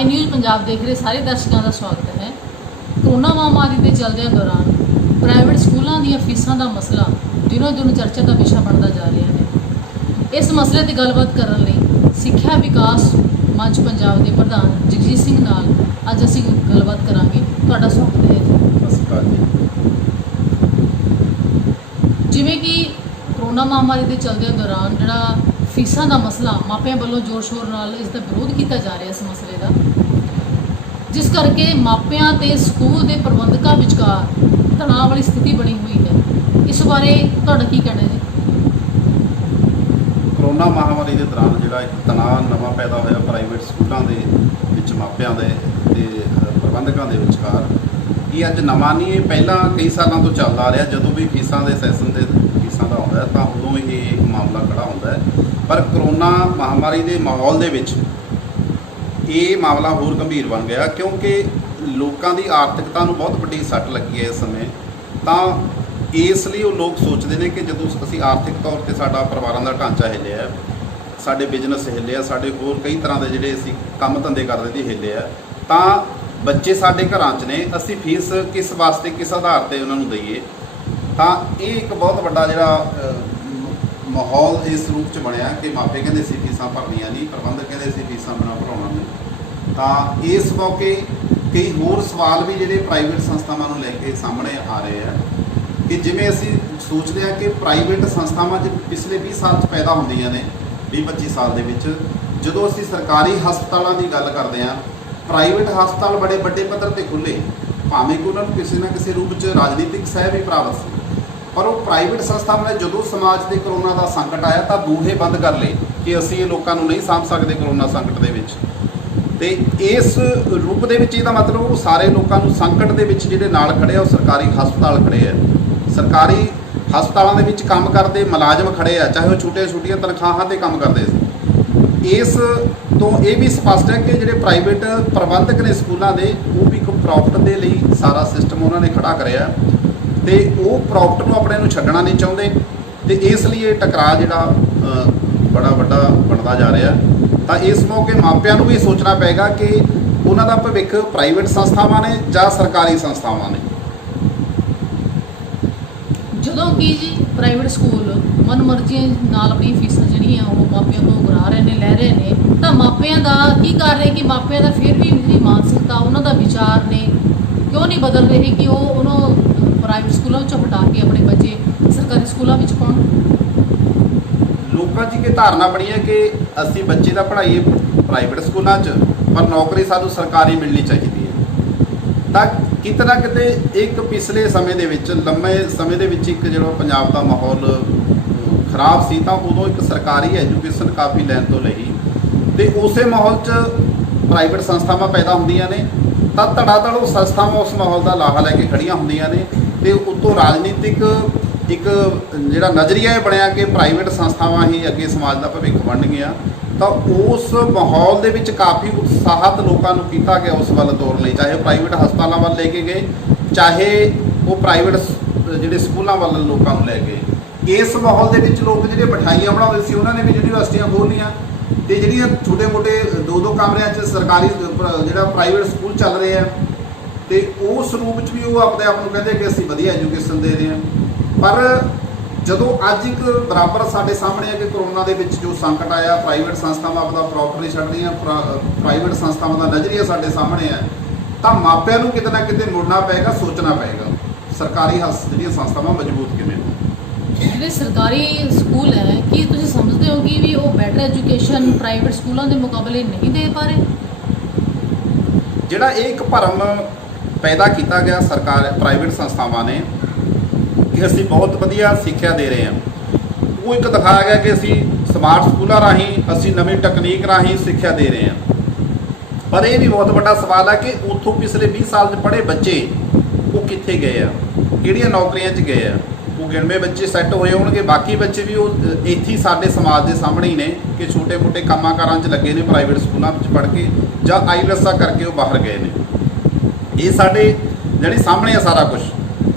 I news Punjab देख रहे सारे दर्शकों का स्वागत है। कोरोना महामारी के चलदे दौरान प्राइवेट स्कूलों दी फीसां का मसला दिनों दिन चर्चा का विषय बनता जा रहा है। इस मसले की गलबात करने लई सिक्ख्या विकास मंच पंजाब के प्रधान जगजीत सिंह नाल अज असीं गलबात करांगे। तुहाडा स्वागत है जी। जिवें कि कोरोना महामारी के चलदे दौरान जिहड़ा फीसां का मसला मापिਆਂ ਵੱਲੋਂ जोर शोर नाल इसका विरोध किया जा रहा इस मसले का, जिस करके मापिਆਂ ते स्कूल के प्रबंधकों विचकार तनाव वाली स्थिति बनी हुई है। इस बारे तुहाडा की कहना है जी? कोरोना महामारी के दौरान जिहड़ा एक तनाव नवा पैदा होया प्राइवेट स्कूलों के विच मापिਆਂ दे ते प्रबंधकों के विचकार, ये अज नवा नहीं है, पहला कई सालों तो चलता आ रहा। जदों भी फीसां के सैसन के फीसां का आउंदा तां उदों ये एक मामला खड़ा होंदा है, पर कोरोना महामारी के माहौल दे विच ये मामला होर गंभीर बन गया, क्योंकि लोगों की आर्थिकता नूं बहुत वड्डी सੱਟ लगी है इस समय। तां इसलिए वो लोग सोचते हैं कि जदों असीं आर्थिक तौर पर साडा परिवारां दा ढांचा हिलिया, साडे बिजनस हिलिया, साडे होर कई तरह के जिहड़े असीं काम धंधे करदे सी हिलिया, तां बच्चे साडे घरां च ने, असीं फीस किस वास्ते किस आधार पर उन्हां नूं दईए। तां ये एक बहुत वड्डा जिहड़ा माहौल इस रूप च बनया कि मापे कहते सी फीसां भरनियां नहीं, प्रबंधक कहते सी फीसां बिना भराउणा नहीं। तां इस मौके कई होर सवाल भी जिहड़े प्राइवेट संस्थावां नूं लैके सामने आ रहे हैं कि जिवें असीं सोचते हैं कि प्राइवेट संस्थावां च पिछले 20 साल च पैदा होंदियां ने, 20-25 साल दे विच जदों असीं सरकारी हस्पतालों की गल करते हैं, प्राइवेट हस्पताल बड़े वड्डे पद्धर ते खुले, भावें कि उन्होंने किसी ना किसी रूप च राजनीतिक सह भी प्राप्त सी, पर वो प्राइवेट संस्थावां ने जदों समाज से कोरोना का संकट आया तो बूहे बंद कर ले कि असीं ये लोगों को नहीं सामभ सकते कोरोना संकट के विच। ते इस रूप दे विच इहदा मतलब वो सारे लोगों को संकट के विच जिहड़े नाल खड़े आ, सरकारी हस्पताल खड़े है, सरकारी हस्पतालों के विच काम करते मुलाजम खड़े आ, चाहे वो छोटिया तनख्वाहां ते काम करते सी। इस तो ये भी स्पष्ट है कि जिहड़े प्राइवेट प्रबंधक ने स्कूलों के, वो भी एक प्रॉफिट के लिए सारा सिस्टम उन्होंने खड़ा कराया, तो वो प्रॉफिट को अपने छड्डना नहीं चाहते, तो इसलिए टकराव जिहड़ा बड़ा वड्डा बनता जा रहा। तो इस मौके मापिਆਂ ਨੂੰ भी सोचना पेगा कि उन्हों का भविख प्राइवेट संस्थावां ने या सरकारी संस्थावां ने। ਜਦੋਂ कि प्राइवेट स्कूल मनमर्जी नाल अपनी फीसां ਜਿਹੜੀਆਂ ਉਹ ਮਾਪਿਆਂ ਤੋਂ ਉਗਰਾ ਰਹੇ ਨੇ, ਲੈ ਰਹੇ ਨੇ, ਤਾਂ ਮਾਪਿਆਂ ਦਾ ਕੀ ਕਰ ਰਹੇ ਕਿ ਮਾਪਿਆਂ ਦਾ ਫਿਰ ਵੀ ਜਿਹੜੀ ਮਾਨਸਿਕਤਾ, ਉਹਨਾਂ ਦਾ ਵਿਚਾਰ ਨੇ ਕਿਉਂ ਨਹੀਂ ਬਦਲ ਰਹੇ ਕਿ ਉਹ ਉਹਨੂੰ प्राइवेट स्कूलों हटा के अपने बच्चे सरकारी स्कूलों में पाउण। लोगों की धारणा बनी है कि असी बच्चे का पढ़ाईए प्राइवेट स्कूलों च, पर नौकरी सानू सरकारी मिलनी चाहिए है। तो किते ना किते एक पिछले समय दे विच, लंबे समय दे विच एक जो पंजाब का माहौल खराब सी, तो उदों एक सरकारी एजुकेशन काफ़ी लैन तो लई, तो उस माहौल च प्राइवेट संस्थावां पैदा होंदियां ने, तो धड़ाधड़ वो संस्थावां उस माहौल का लाहा लैके खड़ियां होंदियां ने, तो उतों राजनीतिक एक जिहड़ा नज़रिया बनया कि प्राइवेट संस्थावां ही अगे समाज का भविख बन गया। तो उस माहौल दे विच काफ़ी उत्साहित लोगों को किया गया उस वाल तोड़न लई, चाहे प्राइवेट हस्पतालों वाल लेके गए, चाहे वो प्राइवेट जिहड़े स्कूलों वाल लोगों को लै गए। इस माहौल दे विच लोग जिहड़े मिठाइयां बनाउंदे सी, उन्होंने भी यूनीवर्सिटियां खोलियां, तो जिहड़ियां छोटे मोटे 2-2 कमरियां च सरकारी जिहड़ा प्राइवेट स्कूल चल रहे हैं, तो उस रूप च भी वो अपने आप को कहते कि असीं वधिया एजुकेशन दे रहे हैं। पर जदों अज एक बराबर साडे सामने है कि कोरोना के विच जो संकट आया, प्राइवेट संस्थावां अपना प्रॉफिट नहीं छड्ड रहीआं, प्राइवेट संस्थावां का नज़रिया साडे सामने है, तो मापिਆਂ ਨੂੰ किते ना किते मुड़ना पेगा, सोचना पेगा सरकारी जिहड़ियां संस्थावां मजबूत किवें। ਜਿਹੜੇ सरकारी स्कूल है कि तुसीं समझते हो कि भी वो बैटर एजुकेशन प्राइवेट स्कूलों के मुकाबले नहीं दे पा रहे? जिहड़ा एक भरम पैदा किया गया सरकार प्राइवेट संस्थावां ने कि असीं बहुत वधिया सिक्ख्या दे रहे हैं, वो एक दिखाया गया कि असीं स्मार्ट स्कूलों राही, असीं नवीं तकनीक राही सिक्ख्या दे रहे हैं। पर यह भी बहुत बड़ा सवाल है कि उत्थों पिछले 20 साल पढ़े बच्चे वो कित्थे गए हैं, किहड़ियां नौकरियां च गए हैं। वो गिणवे बच्चे सैट होए होणगे, बाकी बच्चे भी वो इत्थे साडे समाज के सामने ही ने कि छोटे मोटे कामां कारां च लगे ने, प्राइवेट स्कूलों में पढ़ के जां आईलैट्स करके वो बाहर गए ने। ये साडे जिहड़े सामने है सारा कुछ,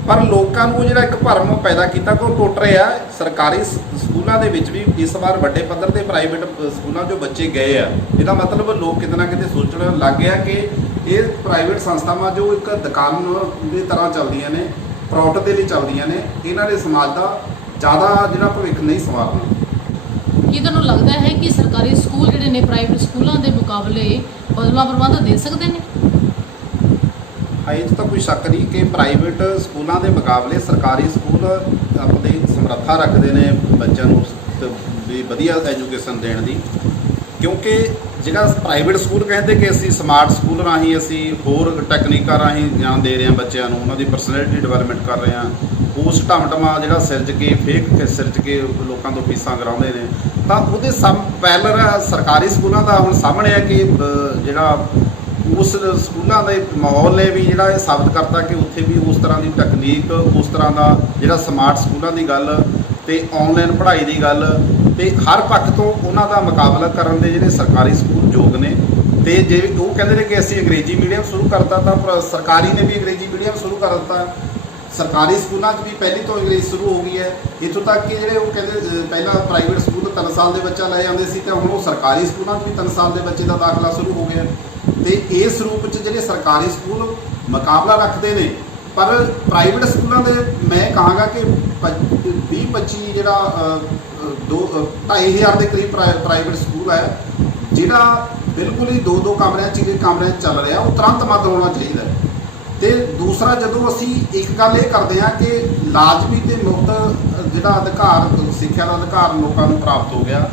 ਪਰ ਲੋਕਾਂ ਨੂੰ ਜਿਹੜਾ ਇੱਕ ਭਰਮ ਪੈਦਾ ਕੀਤਾ ਕਿ ਉਹ ਟੁੱਟ ਰਿਹਾ। ਸਰਕਾਰੀ ਸਕੂਲਾਂ ਦੇ ਵਿੱਚ ਵੀ ਇਸ ਵਾਰ ਵੱਡੇ ਪੱਧਰ ਤੇ ਪ੍ਰਾਈਵੇਟ ਸਕੂਲਾਂ 'ਚੋਂ ਬੱਚੇ ਗਏ ਆ। ਇਹਦਾ ਮਤਲਬ ਲੋਕ ਕਿਤੇ ਨਾ ਕਿਤੇ ਸੋਚਣ ਲੱਗ ਗਿਆ ਕਿ ਇਹ ਪ੍ਰਾਈਵੇਟ ਸੰਸਥਾਵਾਂ ਜੋ ਇੱਕ ਦੁਕਾਨ ਦੀ ਤਰ੍ਹਾਂ ਚੱਲਦੀਆਂ ਨੇ, ਪ੍ਰੋਫਿਟ ਦੇ ਲਈ ਚੱਲਦੀਆਂ ਨੇ, ਇਹਨਾਂ ਦੇ ਸਮਾਜ ਦਾ ਜ਼ਿਆਦਾ ਜਿਹੜਾ ਭਵਿੱਖ ਨਹੀਂ ਸੰਵਾਰਨਾ। ਕੀ ਤੁਹਾਨੂੰ ਲੱਗਦਾ ਹੈ ਕਿ ਸਰਕਾਰੀ ਸਕੂਲ ਜਿਹੜੇ ਨੇ ਪ੍ਰਾਈਵੇਟ ਸਕੂਲਾਂ ਦੇ ਮੁਕਾਬਲੇ ਬਦਲਾ ਪ੍ਰਬੰਧ ਦੇ ਸਕਦੇ ਨੇ? ਇਹ 'ਚ ਤਾਂ ਕੋਈ ਸ਼ੱਕ ਨਹੀਂ ਕਿ ਪ੍ਰਾਈਵੇਟ ਸਕੂਲਾਂ ਦੇ ਮੁਕਾਬਲੇ ਸਰਕਾਰੀ ਸਕੂਲ ਆਪਣੀ ਸਮਰੱਥਾ ਰੱਖਦੇ ਨੇ ਬੱਚਿਆਂ ਨੂੰ ਵੀ ਵਧੀਆ ਐਜੂਕੇਸ਼ਨ ਦੇਣ ਦੀ। ਕਿਉਂਕਿ ਜਿਹੜਾ ਪ੍ਰਾਈਵੇਟ ਸਕੂਲ ਕਹਿੰਦੇ ਕਿ ਅਸੀਂ ਸਮਾਰਟ ਸਕੂਲ ਰਾਹੀਂ ਅਸੀਂ ਹੋਰ ਟੈਕਨੀਕਾਂ ਰਾਹੀਂ ਗਿਆਨ ਦੇ ਰਹੇ ਹਾਂ ਬੱਚਿਆਂ ਨੂੰ, ਉਹਨਾਂ ਦੀ ਪਰਸਨੈਲਿਟੀ ਡਿਵੈਲਪਮੈਂਟ ਕਰ ਰਹੇ ਹਾਂ, ਉਸ ਢਮਢਮਾ ਜਿਹੜਾ ਸਿਰਜ ਕੇ ਫੇਕ ਸਿਰਜ ਕੇ ਲੋਕਾਂ ਤੋਂ ਫੀਸਾਂ ਕਰਾਉਂਦੇ ਨੇ, ਤਾਂ ਉਹਦੇ ਪਹਿਲਾਂ ਸਰਕਾਰੀ ਸਕੂਲਾਂ ਦਾ ਹੁਣ ਸਾਹਮਣੇ ਹੈ ਕਿ ਜਿਹੜਾ ਉਸ ਸਕੂਲਾਂ ਦੇ ਮਾਹੌਲ ਨੇ ਵੀ ਜਿਹੜਾ ਇਹ ਸਾਬਤ ਕਰਤਾ ਕਿ ਉੱਥੇ ਵੀ ਉਸ ਤਰ੍ਹਾਂ ਦੀ ਟੈਕਨੀਕ, ਉਸ ਤਰ੍ਹਾਂ ਦਾ ਜਿਹੜਾ ਸਮਾਰਟ ਸਕੂਲਾਂ ਦੀ ਗੱਲ ਤੇ ਆਨਲਾਈਨ ਪੜ੍ਹਾਈ ਦੀ ਗੱਲ ਤੇ ਹਰ ਪੱਖ ਤੋਂ ਉਹਨਾਂ ਦਾ ਮੁਕਾਬਲਾ ਕਰਨ ਦੇ ਜਿਹੜੇ ਸਰਕਾਰੀ ਸਕੂਲ ਯੋਗ ਨੇ। ਤੇ ਜੇ ਉਹ ਕਹਿੰਦੇ ਨੇ ਕਿ ਅਸੀਂ ਅੰਗਰੇਜ਼ੀ ਮੀਡੀਅਮ ਸ਼ੁਰੂ ਕਰਤਾ, ਤਾਂ ਸਰਕਾਰੀ ਨੇ ਵੀ ਅੰਗਰੇਜ਼ੀ ਮੀਡੀਅਮ ਸ਼ੁਰੂ ਕਰ ਦਿੱਤਾ। ਸਰਕਾਰੀ ਸਕੂਲਾਂ 'ਚ ਵੀ ਪਹਿਲੀ ਤੋਂ ਅੰਗਰੇਜ਼ੀ ਸ਼ੁਰੂ ਹੋ ਗਈ ਹੈ। ਇੱਥੋਂ ਤੱਕ ਕਿ ਜਿਹੜੇ ਉਹ ਕਹਿੰਦੇ ਪਹਿਲਾਂ ਪ੍ਰਾਈਵੇਟ ਸਕੂਲ 3 ਸਾਲ ਦੇ ਬੱਚਾ ਲੈ ਜਾਂਦੇ ਸੀ, ਤੇ ਹੁਣ ਉਹ ਸਰਕਾਰੀ ਸਕੂਲਾਂ 'ਚ ਵੀ 3 ਸਾਲ ਦੇ ਬੱਚੇ ਦਾ ਦਾਖਲਾ ਸ਼ੁਰੂ ਹੋ ਗਿਆ। ਤੇ ਇਸ ਰੂਪ 'ਚ ਜਿਹੜੇ ਸਰਕਾਰੀ ਸਕੂਲ ਮੁਕਾਬਲਾ ਰੱਖਦੇ ਨੇ, ਪਰ ਪ੍ਰਾਈਵੇਟ ਸਕੂਲਾਂ ਦੇ ਮੈਂ ਕਹਾਂਗਾ ਕਿ 20-25 ਜਿਹੜਾ 2,500 ਦੇ ਕਰੀਬ ਪ੍ਰਾਈਵੇਟ ਸਕੂਲ ਹੈ, ਜਿਹੜਾ ਬਿਲਕੁਲ ਹੀ 2-2 ਕਮਰਿਆਂ 'ਚ ਚੱਲ ਰਿਹਾ, ਉਹ ਤੁਰੰਤ ਬੰਦ ਹੋਣਾ ਚਾਹੀਦਾ। ਤੇ ਦੂਸਰਾ, ਜਦੋਂ ਅਸੀਂ ਇੱਕ ਗੱਲ ਇਹ ਕਰਦੇ ਹਾਂ ਕਿ ਲਾਜ਼ਮੀ ਤੇ ਮੁਫਤ ਜਿਹੜਾ ਅਧਿਕਾਰ, ਸਿੱਖਿਆ ਦਾ ਅਧਿਕਾਰ ਲੋਕਾਂ ਨੂੰ ਪ੍ਰਾਪਤ ਹੋ ਗਿਆ,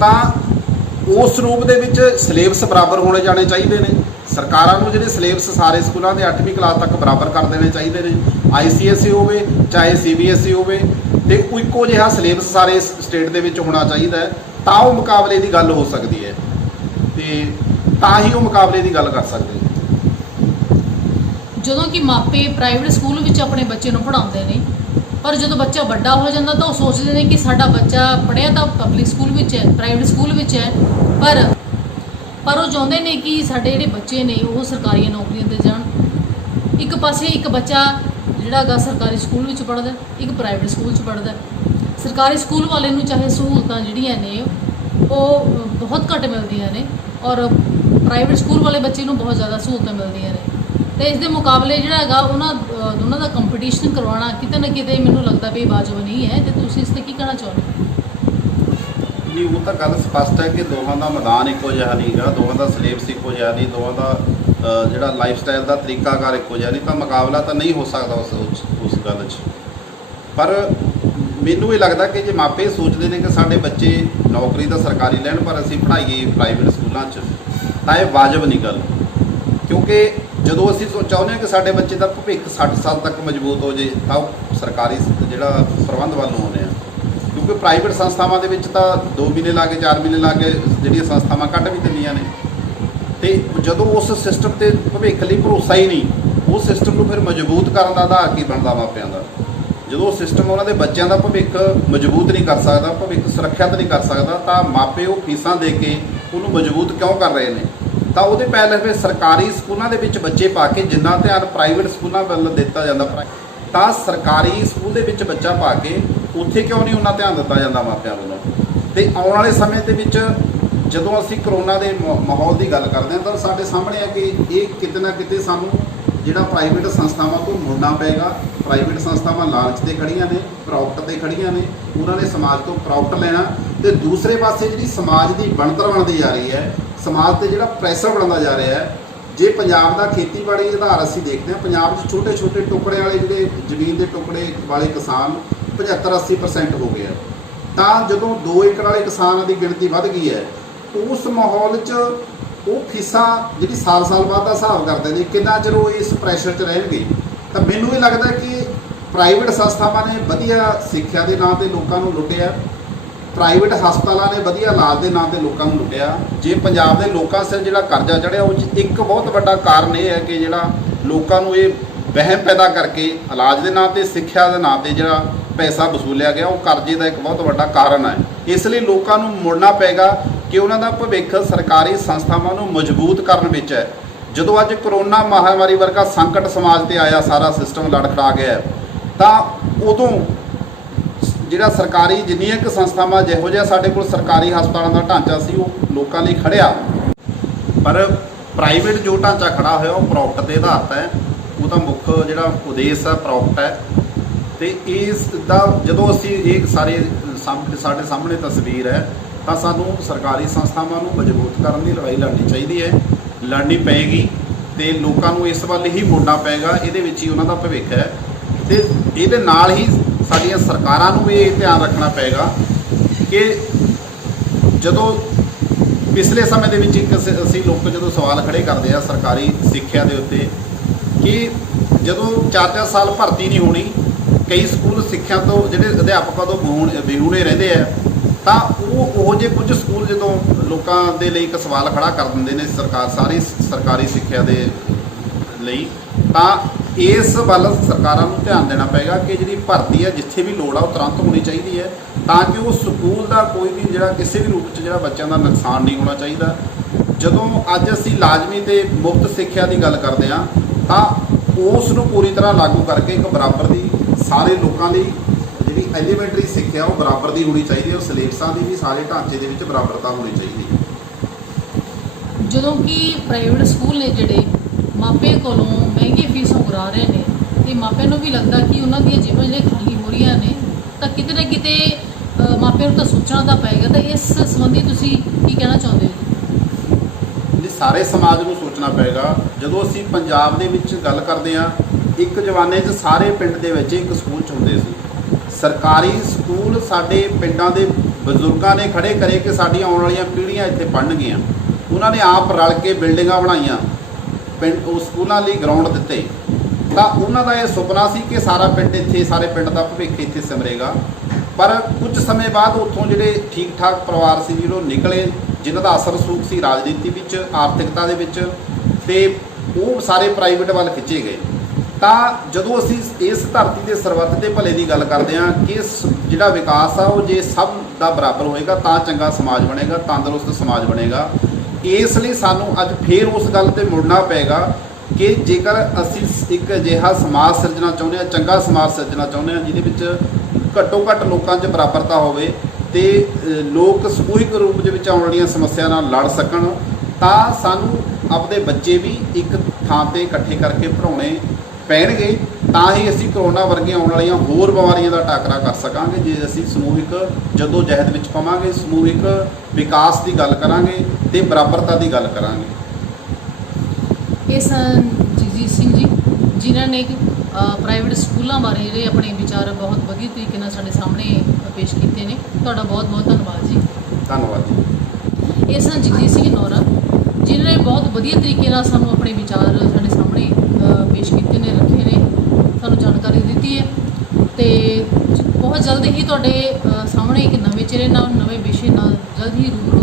ਤਾਂ ਉਸ ਰੂਪ ਦੇ ਵਿੱਚ ਸਿਲੇਬਸ ਬਰਾਬਰ ਹੋਣੇ ਜਾਣੇ ਚਾਹੀਦੇ ਨੇ। ਸਰਕਾਰਾਂ ਨੂੰ ਜਿਹੜੇ ਸਿਲੇਬਸ ਸਾਰੇ ਸਕੂਲਾਂ ਦੇ 8ਵੀਂ ਕਲਾਸ ਤੱਕ ਬਰਾਬਰ ਕਰ ਦੇਣੇ ਚਾਹੀਦੇ ਨੇ। ICSE ਹੋਵੇ ਚਾਹੇ CBSE ਹੋਵੇ, ਤੇ ਇੱਕੋ ਜਿਹਾ ਸਿਲੇਬਸ ਸਾਰੇ ਸਟੇਟ ਦੇ ਵਿੱਚ ਹੋਣਾ ਚਾਹੀਦਾ ਹੈ, ਤਾਂ ਉਹ ਮੁਕਾਬਲੇ ਦੀ ਗੱਲ ਹੋ ਸਕਦੀ ਹੈ, ਤੇ ਤਾਂ ਹੀ ਉਹ ਮੁਕਾਬਲੇ ਦੀ ਗੱਲ ਕਰ ਸਕਦੇ ਨੇ। ਜਦੋਂ ਕਿ ਮਾਪੇ ਪ੍ਰਾਈਵੇਟ ਸਕੂਲ ਵਿੱਚ ਆਪਣੇ ਬੱਚੇ ਨੂੰ ਪੜ੍ਹਾਉਂਦੇ ਨੇ, ਪਰ ਜਦੋਂ ਬੱਚਾ ਵੱਡਾ ਹੋ ਜਾਂਦਾ ਤਾਂ ਉਹ ਸੋਚਦੇ ਨੇ ਕਿ ਸਾਡਾ ਬੱਚਾ ਪੜ੍ਹਿਆ ਤਾਂ ਪਬਲਿਕ ਸਕੂਲ ਵਿੱਚ ਹੈ, ਪ੍ਰਾਈਵੇਟ ਸਕੂਲ ਵਿੱਚ ਹੈ, ਪਰ ਉਹ ਚਾਹੁੰਦੇ ਨੇ ਕਿ ਸਾਡੇ ਜਿਹੜੇ ਬੱਚੇ ਨੇ ਉਹ ਸਰਕਾਰੀ ਨੌਕਰੀਆਂ 'ਤੇ ਜਾਣ। ਇੱਕ ਪਾਸੇ ਇੱਕ ਬੱਚਾ ਜਿਹੜਾ ਗਾ ਸਰਕਾਰੀ ਸਕੂਲ ਵਿੱਚ ਪੜ੍ਹਦਾ, ਇੱਕ ਪ੍ਰਾਈਵੇਟ ਸਕੂਲ 'ਚ ਪੜ੍ਹਦਾ। ਸਰਕਾਰੀ ਸਕੂਲ ਵਾਲੇ ਨੂੰ ਚਾਹੇ ਸਹੂਲਤਾਂ ਜਿਹੜੀਆਂ ਨੇ ਉਹ ਬਹੁਤ ਘੱਟ ਮਿਲਦੀਆਂ ਨੇ, ਔਰ ਪ੍ਰਾਈਵੇਟ ਸਕੂਲ ਵਾਲੇ ਬੱਚੇ ਨੂੰ ਬਹੁਤ ਜ਼ਿਆਦਾ ਸਹੂਲਤਾਂ ਮਿਲਦੀਆਂ ਨੇ। ਤੇ ਇਸ ਦੇ ਮੁਕਾਬਲੇ ਜਿਹੜਾ ਹੈਗਾ ਉਹਨਾਂ ਦੋਨਾਂ ਦਾ ਕੰਪੀਟੀਸ਼ਨ ਕਰਵਾਉਣਾ ਕਿਤੇ ਨਾ ਕਿਤੇ ਮੈਨੂੰ ਲੱਗਦਾ ਵੀ ਵਾਜਬ ਨਹੀਂ ਹੈ। ਤੇ ਤੁਸੀਂ ਇਸ 'ਤੇ ਕੀ ਕਹਿਣਾ ਚਾਹੁੰਦੇ ਹੋ? ਨਹੀਂ, ਉਹ ਤਾਂ ਗੱਲ ਸਪਸ਼ਟ ਹੈ ਕਿ ਦੋਹਾਂ ਦਾ ਮੈਦਾਨ ਇੱਕੋ ਜਿਹਾ ਨਹੀਂ ਗਾ, ਦੋਹਾਂ ਦਾ ਸਿਲੇਬਸ ਇੱਕੋ ਜਿਹਾ ਨਹੀਂ, ਦੋਹਾਂ ਦਾ ਜਿਹੜਾ ਲਾਈਫ ਸਟਾਈਲ ਦਾ ਤਰੀਕਾਕਾਰ ਇੱਕੋ ਜਿਹਾ ਨਹੀਂ, ਤਾਂ ਮੁਕਾਬਲਾ ਤਾਂ ਨਹੀਂ ਹੋ ਸਕਦਾ ਉਸ ਗੱਲ 'ਚ। ਪਰ ਮੈਨੂੰ ਇਹ ਲੱਗਦਾ ਕਿ ਜੇ ਮਾਪੇ ਸੋਚਦੇ ਨੇ ਕਿ ਸਾਡੇ ਬੱਚੇ ਨੌਕਰੀ ਤਾਂ ਸਰਕਾਰੀ ਲੈਣ ਪਰ ਅਸੀਂ ਪੜ੍ਹਾਈਏ ਪ੍ਰਾਈਵੇਟ ਸਕੂਲਾਂ 'ਚ, ਤਾਂ ਇਹ ਵਾਜਬ ਨਹੀਂ ਗੱਲ। ਕਿਉਂਕਿ ਜਦੋਂ ਅਸੀਂ ਚਾਹੁੰਦੇ ਹਾਂ ਕਿ ਸਾਡੇ ਬੱਚੇ ਦਾ ਭਵਿੱਖ 60 ਸਾਲ ਤੱਕ ਮਜ਼ਬੂਤ ਹੋ ਜੇ, ਤਾਂ ਉਹ ਸਰਕਾਰੀ ਜਿਹੜਾ ਪ੍ਰਬੰਧ ਵੱਲ ਨੂੰ ਆਉਂਦੇ ਆ। ਕਿਉਂਕਿ ਪ੍ਰਾਈਵੇਟ ਸੰਸਥਾਵਾਂ ਦੇ ਵਿੱਚ ਤਾਂ 2 ਮਹੀਨੇ ਲਾ ਕੇ 4 ਮਹੀਨੇ ਲਾ ਕੇ ਜਿਹੜੀਆਂ ਸੰਸਥਾਵਾਂ ਕੱਢ ਵੀ ਦਿੰਦੀਆਂ ਨੇ, ਤੇ ਜਦੋਂ ਉਸ ਸਿਸਟਮ 'ਤੇ ਭਵਿੱਖ ਲਈ ਭਰੋਸਾ ਹੀ ਨਹੀਂ, ਉਸ ਸਿਸਟਮ ਨੂੰ ਫਿਰ ਮਜ਼ਬੂਤ ਕਰਨ ਦਾ ਆਧਾਰ ਕੀ ਬਣਦਾ ਮਾਪਿਆਂ ਦਾ? ਜਦੋਂ ਉਹ ਸਿਸਟਮ ਉਹਨਾਂ ਦੇ ਬੱਚਿਆਂ ਦਾ ਭਵਿੱਖ ਮਜ਼ਬੂਤ ਨਹੀਂ ਕਰ ਸਕਦਾ, ਭਵਿੱਖ ਸੁਰੱਖਿਅਤ ਨਹੀਂ ਕਰ ਸਕਦਾ, ਤਾਂ ਮਾਪੇ ਉਹ ਫੀਸਾਂ ਦੇ ਕੇ ਉਹਨੂੰ ਮਜ਼ਬੂਤ ਕਿਉਂ ਕਰ ਰਹੇ ਨੇ? ਤਾਂ ਉਹਦੇ ਪਹਿਲਾਂ ਫਿਰ ਸਰਕਾਰੀ ਸਕੂਲਾਂ ਦੇ ਵਿੱਚ ਬੱਚੇ ਪਾ ਕੇ ਜਿੰਨਾ ਧਿਆਨ ਪ੍ਰਾਈਵੇਟ ਸਕੂਲਾਂ ਵੱਲ ਦਿੱਤਾ ਜਾਂਦਾ, ਤਾਂ ਸਰਕਾਰੀ ਸਕੂਲ ਦੇ ਵਿੱਚ ਬੱਚਾ ਪਾ ਕੇ ਉੱਥੇ ਕਿਉਂ ਨਹੀਂ ਉਹਨਾਂ ਧਿਆਨ ਦਿੱਤਾ ਜਾਂਦਾ ਮਾਪਿਆਂ ਵੱਲੋਂ? ਤੇ ਆਉਣ ਵਾਲੇ ਸਮੇਂ ਦੇ ਵਿੱਚ ਜਦੋਂ ਅਸੀਂ ਕਰੋਨਾ ਦੇ ਮਾਹੌਲ ਦੀ ਗੱਲ ਕਰਦੇ ਹਾਂ, ਤਾਂ ਸਾਡੇ ਸਾਹਮਣੇ ਹੈ ਕਿ ਇਹ ਕਿਤੇ ਨਾ ਕਿਤੇ ਸਾਨੂੰ ਜਿਹੜਾ ਪ੍ਰਾਈਵੇਟ ਸੰਸਥਾਵਾਂ ਤੋਂ ਮੁੜਨਾ ਪਏਗਾ। ਪ੍ਰਾਈਵੇਟ ਸੰਸਥਾਵਾਂ ਲਾਲਚ 'ਤੇ ਖੜੀਆਂ ਨੇ, ਪ੍ਰੋਫਿਟ 'ਤੇ ਖੜੀਆਂ ਨੇ, ਉਹਨਾਂ ਨੇ ਸਮਾਜ ਤੋਂ ਪ੍ਰੋਫਿਟ ਲੈਣਾ। ਤੇ ਦੂਸਰੇ ਪਾਸੇ ਜਿਹੜੀ ਸਮਾਜ ਦੀ ਬਣਤਰ ਬਣਦੀ ਜਾ ਰਹੀ ਹੈ, ਸਮਾਜ 'ਤੇ ਜਿਹੜਾ ਪ੍ਰੈਸ਼ਰ ਬਣਦਾ ਜਾ ਰਿਹਾ ਹੈ। ਜੇ ਪੰਜਾਬ ਦਾ ਖੇਤੀਬਾੜੀ ਆਧਾਰ ਅਸੀਂ ਦੇਖਦੇ ਹਾਂ, ਪੰਜਾਬ 'ਚ ਛੋਟੇ ਛੋਟੇ ਟੁਕੜੇ ਵਾਲੇ ਜਿਹੜੇ ਜ਼ਮੀਨ ਦੇ ਟੁਕੜੇ ਵਾਲੇ ਕਿਸਾਨ 75-80% ਹੋ ਗਏ ਆ, ਤਾਂ ਜਦੋਂ 2 ਏਕੜ ਵਾਲੇ ਕਿਸਾਨਾਂ ਦੀ ਗਿਣਤੀ ਵੱਧ ਗਈ ਹੈ, ਉਸ ਮਾਹੌਲ 'ਚ ਉਹ ਫੀਸਾਂ ਜਿਹੜੀ ਸਾਲ ਬਾਅਦ ਦਾ ਹਿਸਾਬ ਕਰਦੇ ਨੇ, ਕਿੰਨਾ ਚਿਰ ਉਹ ਇਸ ਪ੍ਰੈਸ਼ਰ 'ਚ ਰਹਿਣਗੇ? ਤਾਂ ਮੈਨੂੰ ਇਹ ਲੱਗਦਾ ਕਿ ਪ੍ਰਾਈਵੇਟ ਸੰਸਥਾਵਾਂ ਨੇ ਵਧੀਆ ਸਿੱਖਿਆ ਦੇ ਨਾਂ 'ਤੇ ਲੋਕਾਂ ਨੂੰ ਲੁੱਟਿਆ, ਪ੍ਰਾਈਵੇਟ ਹਸਪਤਾਲਾਂ ਨੇ ਵਧੀਆ ਇਲਾਜ ਦੇ ਨਾਂ 'ਤੇ ਲੋਕਾਂ ਨੂੰ ਲੁੱਟਿਆ। ਜੇ ਪੰਜਾਬ ਦੇ ਲੋਕਾਂ ਸਿਰ ਜਿਹੜਾ ਕਰਜ਼ਾ ਚੜ੍ਹਿਆ, ਉਹ 'ਚ ਇੱਕ ਬਹੁਤ ਵੱਡਾ ਕਾਰਨ ਇਹ ਹੈ ਕਿ ਜਿਹੜਾ ਲੋਕਾਂ ਨੂੰ ਇਹ ਵਹਿਮ ਪੈਦਾ ਕਰਕੇ ਇਲਾਜ ਦੇ ਨਾਂ 'ਤੇ, ਸਿੱਖਿਆ ਦੇ ਨਾਂ 'ਤੇ ਜਿਹੜਾ ਪੈਸਾ ਵਸੂਲਿਆ ਗਿਆ, ਉਹ ਕਰਜ਼ੇ ਦਾ ਇੱਕ ਬਹੁਤ ਵੱਡਾ ਕਾਰਨ ਹੈ। ਇਸ ਲਈ ਲੋਕਾਂ ਨੂੰ ਮੁੜਨਾ ਪਏਗਾ ਕਿ ਉਹਨਾਂ ਦਾ ਭਵਿੱਖ ਸਰਕਾਰੀ ਸੰਸਥਾਵਾਂ ਨੂੰ ਮਜ਼ਬੂਤ ਕਰਨ ਵਿੱਚ ਹੈ। ਜਦੋਂ ਅੱਜ ਕਰੋਨਾ ਮਹਾਮਾਰੀ ਵਰਗਾ ਸੰਕਟ ਸਮਾਜ 'ਤੇ ਆਇਆ, ਸਾਰਾ ਸਿਸਟਮ ਲੜਖੜਾ ਗਿਆ, ਤਾਂ ਉਦੋਂ ਜਿਹੜਾ ਸਰਕਾਰੀ ਜਿੰਨੀਆਂ ਕੁ ਸੰਸਥਾਵਾਂ ਜਿਹੋ ਜਿਹਾ ਸਾਡੇ ਕੋਲ ਸਰਕਾਰੀ ਹਸਪਤਾਲਾਂ ਦਾ ਢਾਂਚਾ ਸੀ ਉਹ ਲੋਕਾਂ ਲਈ ਖੜਿਆ, ਪਰ ਪ੍ਰਾਈਵੇਟ ਜੋ ਢਾਂਚਾ ਖੜਾ ਹੋਇਆ ਉਹ ਪ੍ਰੋਫਿਟ ਦੇ ਆਧਾਰਿਤ ਹੈ। ਉਹਦਾ ਮੁੱਖ ਜਿਹੜਾ ਉਦੇਸ਼ ਹੈ ਪ੍ਰੋਫਿਟ ਹੈ। ਤੇ ਇਸ ਦਾ ਜਦੋਂ ਅਸੀਂ ਇਹ ਸਾਡੇ ਸਾਹਮਣੇ ਤਸਵੀਰ ਹੈ ਤਾਂ ਸਾਨੂੰ ਸਰਕਾਰੀ ਸੰਸਥਾਵਾਂ ਨੂੰ ਮਜ਼ਬੂਤ ਕਰਨ ਦੀ ਲੜਾਈ ਲੜਨੀ ਚਾਹੀਦੀ ਹੈ, ਲੜਨੀ ਪਏਗੀ ਤੇ ਲੋਕਾਂ ਨੂੰ ਇਸ ਵੱਲ ਹੀ ਮੁੜਨਾ ਪਏਗਾ। ਇਹਦੇ ਵਿੱਚ ਹੀ ਉਹਨਾਂ ਦਾ ਭਵਿੱਖ ਹੈ ਤੇ ਇਹਦੇ ਨਾਲ ਹੀ ਸਾਡੀਆਂ ਸਰਕਾਰਾਂ ਨੂੰ ਵੀ ਇਹ ਧਿਆਨ ਰੱਖਣਾ ਪਏਗਾ ਕਿ ਜਦੋਂ ਪਿਛਲੇ ਸਮੇਂ ਦੇ ਵਿੱਚ ਅਸੀਂ ਲੋਕ ਜਦੋਂ ਸਵਾਲ ਖੜੇ ਕਰਦੇ ਆ ਸਰਕਾਰੀ ਸਿੱਖਿਆ ਦੇ ਉੱਤੇ ਕਿ ਜਦੋਂ 4-4 ਸਾਲ ਭਰਤੀ ਨਹੀਂ ਹੋਣੀ, ਕਈ ਸਕੂਲ ਸਿੱਖਿਆ ਤੋਂ ਜਿਹੜੇ ਅਧਿਆਪਕਾਂ ਤੋਂ ਵਿਹੂਣੇ ਰਹਿੰਦੇ ਆ, ਤਾਂ ਉਹ ਜਿਹੇ ਕੁਝ ਸਕੂਲ ਜਦੋਂ ਲੋਕਾਂ ਦੇ ਲਈ ਇੱਕ ਸਵਾਲ ਖੜਾ ਕਰ ਦਿੰਦੇ ਨੇ ਸਾਰੀ ਸਰਕਾਰੀ ਸਿੱਖਿਆ ਦੇ ਲਈ, ਤਾਂ ਇਸ ਵੱਲ ਸਰਕਾਰਾਂ ਨੂੰ ਧਿਆਨ ਦੇਣਾ ਪਏਗਾ ਕਿ ਜਿਹੜੀ ਭਰਤੀ ਹੈ ਜਿੱਥੇ ਵੀ ਲੋੜ ਆ ਉਹ ਤੁਰੰਤ ਹੋਣੀ ਚਾਹੀਦੀ ਹੈ, ਤਾਂ ਕਿ ਉਹ ਸਕੂਲ ਦਾ ਕੋਈ ਵੀ ਜਿਹੜਾ ਕਿਸੇ ਵੀ ਰੂਪ 'ਚ ਜਿਹੜਾ ਬੱਚਿਆਂ ਦਾ ਨੁਕਸਾਨ ਨਹੀਂ ਹੋਣਾ ਚਾਹੀਦਾ। ਜਦੋਂ ਅੱਜ ਅਸੀਂ ਲਾਜ਼ਮੀ ਤੇ ਮੁਫਤ ਸਿੱਖਿਆ ਦੀ ਗੱਲ ਕਰਦੇ ਹਾਂ ਤਾਂ ਉਸ ਨੂੰ ਪੂਰੀ ਤਰ੍ਹਾਂ ਲਾਗੂ ਕਰਕੇ ਇੱਕ ਬਰਾਬਰ ਦੀ ਸਾਰੇ ਲੋਕਾਂ ਲਈ ਜਿਹੜੀ ਐਲੀਮੈਂਟਰੀ ਸਿੱਖਿਆ ਉਹ ਬਰਾਬਰ ਦੀ ਹੋਣੀ ਚਾਹੀਦੀ ਹੈ, ਉਹ ਸਿਲੇਬਸਾਂ ਦੀ ਵੀ ਸਾਰੇ ਢਾਂਚੇ ਦੇ ਵਿੱਚ ਬਰਾਬਰਤਾ ਹੋਣੀ ਚਾਹੀਦੀ ਹੈ। ਜਦੋਂ ਕਿ ਪ੍ਰਾਈਵੇਟ ਸਕੂਲ ਨੇ ਜਿਹੜੇ ਮਾਪੇ ਕੋਲੋਂ ਮਹਿੰਗੀ ਫੀਸਾਂ ਉਗਰਾ ਰਹੇ ਨੇ ਤੇ ਮਾਪਿਆਂ ਨੂੰ ਵੀ ਲੱਗਦਾ ਕਿ ਉਹਨਾਂ ਦੀਆਂ ਜੇਬਾਂ ਜਿਹੜੇ ਖਾਲੀ ਹੋ ਰਹੀਆਂ ਨੇ, ਤਾਂ ਕਿਤੇ ਨਾ ਕਿਤੇ ਮਾਪਿਆਂ ਨੂੰ ਤਾਂ ਸੋਚਣਾ ਤਾਂ ਪਏਗਾ। ਤਾਂ ਇਸ ਸੰਬੰਧੀ ਤੁਸੀਂ ਕੀ ਕਹਿਣਾ ਚਾਹੁੰਦੇ ਹੋ? ਸਾਰੇ ਸਮਾਜ ਨੂੰ ਸੋਚਣਾ ਪਏਗਾ। ਜਦੋਂ ਅਸੀਂ ਪੰਜਾਬ ਦੇ ਵਿੱਚ ਗੱਲ ਕਰਦੇ ਹਾਂ, ਇੱਕ ਜ਼ਮਾਨੇ 'ਚ ਸਾਰੇ ਪਿੰਡ ਦੇ ਵਿੱਚ ਇੱਕ ਸਕੂਲ 'ਚ ਹੁੰਦੇ ਸੀ ਸਰਕਾਰੀ ਸਕੂਲ। ਸਾਡੇ ਪਿੰਡਾਂ ਦੇ ਬਜ਼ੁਰਗਾਂ ਨੇ ਖੜੇ ਕਰੇ ਕਿ ਸਾਡੀਆਂ ਆਉਣ ਵਾਲੀਆਂ ਪੀੜ੍ਹੀਆਂ ਇੱਥੇ ਪੜ੍ਹਨਗੀਆਂ। ਉਹਨਾਂ ਨੇ ਆਪ ਰਲ ਕੇ ਬਿਲਡਿੰਗਾਂ ਬਣਾਈਆਂ, ਪਿੰਡ ਉਹ ਸਕੂਲਾਂ ਲਈ ਗਰਾਊਂਡ ਦਿੱਤੇ, ਤਾਂ ਉਹਨਾਂ ਦਾ ਇਹ ਸੁਪਨਾ ਸੀ ਕਿ ਸਾਰਾ ਪਿੰਡ ਇੱਥੇ, ਸਾਰੇ ਪਿੰਡ ਦਾ ਭਵਿੱਖ ਇੱਥੇ ਸਿਮਰੇਗਾ। ਪਰ ਕੁਝ ਸਮੇਂ ਬਾਅਦ ਉੱਥੋਂ ਜਿਹੜੇ ਠੀਕ ਠਾਕ ਪਰਿਵਾਰ ਸੀ ਜਿਹੜੇ ਨਿਕਲੇ, ਜਿਨ੍ਹਾਂ ਦਾ ਅਸਰ ਰਸੂਖ ਸੀ ਰਾਜਨੀਤੀ ਵਿੱਚ, ਆਰਥਿਕਤਾ ਦੇ ਵਿੱਚ, ਤੇ ਉਹ ਸਾਰੇ ਪ੍ਰਾਈਵੇਟ ਵੱਲ ਖਿੱਚੇ ਗਏ। ਤਾਂ ਜਦੋਂ ਅਸੀਂ ਇਸ ਧਰਤੀ ਦੇ ਸਰਬੱਤ ਦੇ ਭਲੇ ਦੀ ਗੱਲ ਕਰਦੇ ਹਾਂ ਕਿ ਜਿਹੜਾ ਵਿਕਾਸ ਆ ਉਹ ਜੇ ਸਭ ਦਾ ਬਰਾਬਰ ਹੋਏਗਾ ਤਾਂ ਚੰਗਾ ਸਮਾਜ ਬਣੇਗਾ, ਤੰਦਰੁਸਤ ਸਮਾਜ ਬਣੇਗਾ। ਇਸ ਲਈ ਸਾਨੂੰ ਅੱਜ ਫੇਰ ਉਸ ਗੱਲ ਤੇ ਮੁੜਨਾ ਪਏਗਾ ਕਿ ਜੇਕਰ ਅਸੀਂ ਇੱਕ ਅਜਿਹਾ ਸਮਾਜ ਸਿਰਜਣਾ ਚਾਹੁੰਦੇ ਹਾਂ, ਚੰਗਾ ਸਮਾਜ ਸਿਰਜਣਾ ਚਾਹੁੰਦੇ ਹਾਂ ਜਿਹਦੇ ਵਿੱਚ ਘੱਟੋ ਘੱਟ ਲੋਕਾਂ 'ਚ ਬਰਾਬਰਤਾ ਹੋਵੇ ਤੇ ਲੋਕ ਸਮੂਹਿਕ ਰੂਪ ਦੇ ਵਿੱਚ ਆਉਣ ਵਾਲੀਆਂ ਸਮੱਸਿਆ ਨਾਲ ਲੜ ਸਕਣ, ਤਾਂ ਸਾਨੂੰ ਆਪਣੇ ਬੱਚੇ ਵੀ ਇੱਕ ਥਾਂ ਤੇ ਇਕੱਠੇ ਕਰਕੇ ਪੜ੍ਹਾਉਣੇ ਪੈਣਗੇ। ਤਾਂ ਹੀ ਅਸੀਂ ਕਰੋਨਾ ਵਰਗੀਆਂ ਆਉਣ ਵਾਲੀਆਂ ਹੋਰ ਬਿਮਾਰੀਆਂ ਦਾ ਟਾਕਰਾ ਕਰ ਸਕਾਂਗੇ, ਜੇ ਅਸੀਂ ਸਮੂਹਿਕ ਜਦੋਂ ਜਹਿਦ ਵਿੱਚ ਪਵਾਂਗੇ, ਸਮੂਹਿਕ ਵਿਕਾਸ ਦੀ ਗੱਲ ਕਰਾਂਗੇ ਤੇ ਬਰਾਬਰਤਾ ਦੀ ਗੱਲ ਕਰਾਂਗੇ। ਇਹ ਸਨ ਜਗਜੀਤ ਸਿੰਘ ਜੀ, ਜਿਨ੍ਹਾਂ ਨੇ ਪ੍ਰਾਈਵੇਟ ਸਕੂਲਾਂ ਬਾਰੇ ਜਿਹੜੇ ਆਪਣੇ ਵਿਚਾਰ ਬਹੁਤ ਵਧੀਆ ਤਰੀਕੇ ਨਾਲ ਸਾਡੇ ਸਾਹਮਣੇ ਪੇਸ਼ ਕੀਤੇ ਨੇ। ਤੁਹਾਡਾ ਬਹੁਤ ਬਹੁਤ ਧੰਨਵਾਦ ਜੀ। ਧੰਨਵਾਦ ਜੀ। ਇਹ ਸਨ ਜਗਜੀਤ ਸਿੰਘ ਨੌਰਾ, ਜਿਨ੍ਹਾਂ ਨੇ ਬਹੁਤ ਵਧੀਆ ਤਰੀਕੇ ਨਾਲ ਸਾਨੂੰ ਆਪਣੇ ਵਿਚਾਰ ਸਾਡੇ ਸਾਹਮਣੇ ਪੇਸ਼ ਕੀਤੇ ਨੇ, ਰੱਖੇ ਨੇ, ਸਾਨੂੰ ਜਾਣਕਾਰੀ ਦਿੱਤੀ ਹੈ। ਤੇ ਬਹੁਤ ਜਲਦ ਹੀ ਤੁਹਾਡੇ ਸਾਹਮਣੇ ਇੱਕ ਨਵੇਂ ਚਿਹਰੇ ਨਾਲ, ਨਵੇਂ ਵਿਸ਼ੇ ਨਾਲ ਜਲਦ ਹੀ ਰੂਬਰੂ